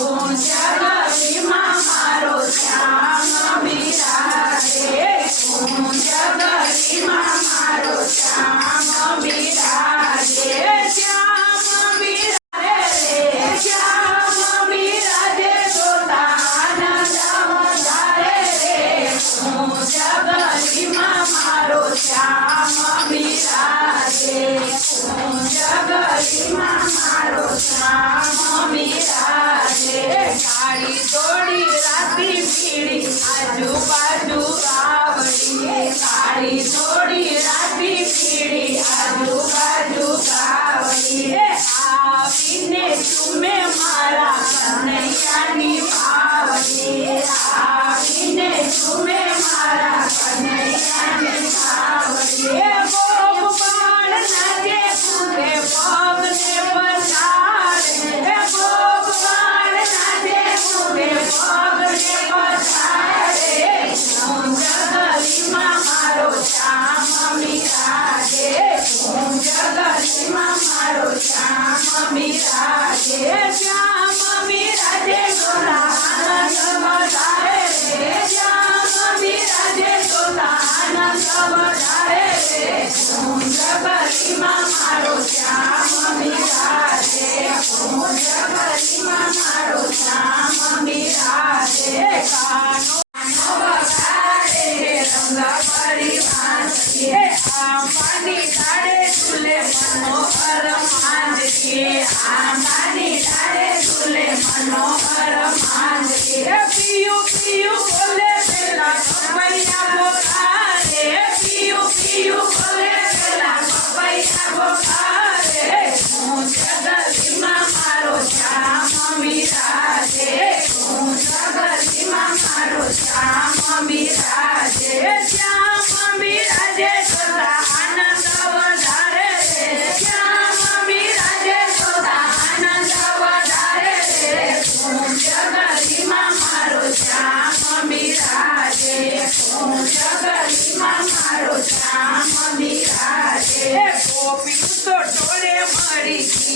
Bom um dia,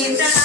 ఎంత